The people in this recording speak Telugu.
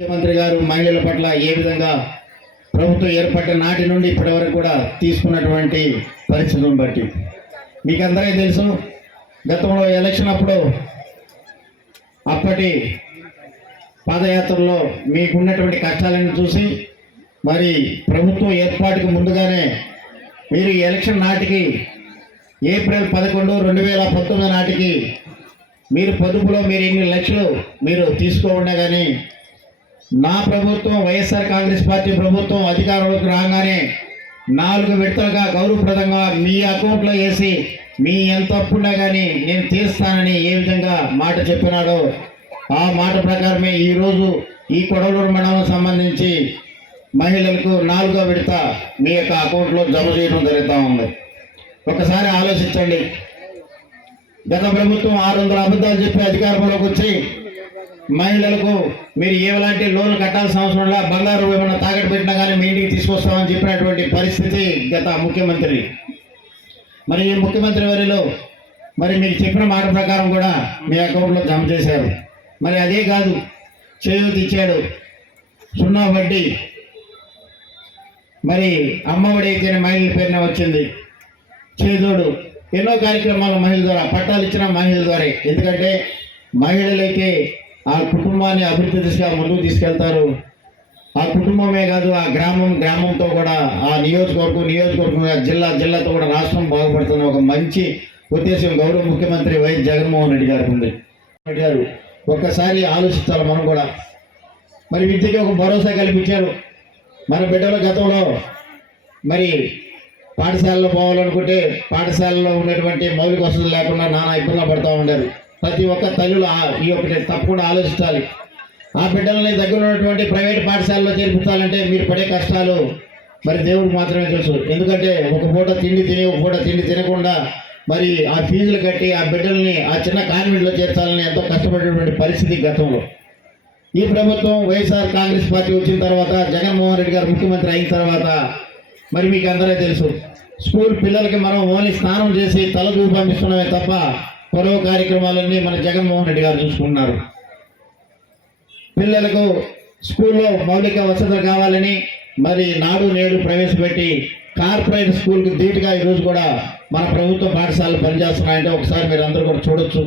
ముఖ్యమంత్రి గారు మహిళల పట్ల ఏ విధంగా ప్రభుత్వం ఏర్పడిన నాటి నుండి ఇప్పటి వరకు కూడా తీసుకున్నటువంటి పరిస్థితులను బట్టి మీకు అందరికీ తెలుసు. గతంలో ఎలక్షన్ అప్పుడు అప్పటి పాదయాత్రలో మీకున్నటువంటి కష్టాలను చూసి మరి ప్రభుత్వం ఏర్పాటుకు ముందుగానే మీరు ఎలక్షన్ నాటికి ఏప్రిల్ 11, 2019 నాటికి మీరు పొదుపులో మీరు ఎన్ని లక్షలు మీరు తీసుకోకుండా కానీ నా ప్రభుత్వం వైఎస్ఆర్ కాంగ్రెస్ పార్టీ ప్రభుత్వం అధికారంలోకి రాగానే 4 విడతలుగా గౌరవప్రదంగా మీ అకౌంట్లో వేసి మీ ఎంత అప్పున్నా కానీ నేను తీస్తానని ఏ విధంగా మాట చెప్పినాడో ఆ మాట ప్రకారమే ఈరోజు ఈ కొడవలూరు మండలం సంబంధించి మహిళలకు 4వ విడత మీ యొక్క అకౌంట్లో జమ చేయడం జరుగుతూ ఉంది. ఒకసారి ఆలోచించండి. గత ప్రభుత్వం 600 అబద్ధాలు చెప్పి అధికారంలోకి వచ్చి మహిళలకు మీరు ఏలాంటి లోన్లు కట్టాల్సిన అవసరం లేదు, బంగారు ఏమైనా తాకట్టు పెట్టినా కానీ మీ ఇంటికి తీసుకొస్తామని చెప్పినటువంటి పరిస్థితి గత ముఖ్యమంత్రి. మరి ఈ ముఖ్యమంత్రి వారిలో మరి మీకు చెప్పిన మాట ప్రకారం కూడా మీ అకౌంట్లో జమ చేశారు. మరి అదే కాదు, చేయూత ఇచ్చాడు, 0 వడ్డీ, మరి అమ్మఒడి అయితే మహిళల పేరున వచ్చింది, చేదోడు, ఎన్నో కార్యక్రమాలు మహిళల ద్వారా, పట్టాలు ఇచ్చిన మహిళల ద్వారా. ఎందుకంటే మహిళలైతే ఆ కుటుంబాన్ని అభివృద్ధి దిశగా ముందుకు తీసుకెళ్తారు. ఆ కుటుంబమే కాదు, ఆ గ్రామంతో కూడా, ఆ నియోజకవర్గం జిల్లాతో కూడా రాష్ట్రం బాగుపడుతున్న ఒక మంచి ఉద్దేశం గౌరవ ముఖ్యమంత్రి వైఎస్ జగన్మోహన్ రెడ్డి గారికి ఉంది. గారు ఒక్కసారి ఆలోచించాలి మనం కూడా. మరి విద్యకి ఒక భరోసా కల్పించారు. మన బిడ్డల గతంలో మరి పాఠశాలలో పోవాలనుకుంటే పాఠశాలలో ఉన్నటువంటి మౌలిక వసతులు లేకుండా నానా ఇబ్బందులు పడుతూ ఉండారు. ప్రతి ఒక్క తల్లులు ఈ ఒకటి తప్పకుండా ఆలోచించాలి. ఆ బిడ్డలని దగ్గర ఉన్నటువంటి ప్రైవేట్ పాఠశాలలో చేర్పించాలంటే మీరు పడే కష్టాలు మరి దేవుడికి మాత్రమే తెలుసు. ఎందుకంటే ఒక పూట తిండి తిని ఒక పూట తిండి తినకుండా మరి ఆ ఫీజులు కట్టి ఆ బిడ్డల్ని ఆ చిన్న కాన్వెంట్లో చేర్చాలని ఎంతో కష్టపడేటువంటి పరిస్థితి గతంలో. ఈ ప్రభుత్వం వైఎస్ఆర్ కాంగ్రెస్ పార్టీ వచ్చిన తర్వాత, జగన్మోహన్ రెడ్డి గారు ముఖ్యమంత్రి అయిన తర్వాత మరి మీకు అందరూ తెలుసు, స్కూల్ పిల్లలకి మనం ఓన్లీ స్నానం చేసి తలదూపు పంపిస్తున్నామే తప్ప పొరవ కార్యక్రమాలన్నీ మన జగన్మోహన్ రెడ్డి గారు చూసుకుంటున్నారు. పిల్లలకు స్కూల్లో మౌలిక వసతులు కావాలని మరి నాడు నేడు ప్రవేశపెట్టి కార్పొరేట్ స్కూల్కి ధీటుగా ఈరోజు కూడా మన ప్రభుత్వ పాఠశాలలు పనిచేస్తున్నాయంటే ఒకసారి మీరు అందరూ కూడా చూడొచ్చు.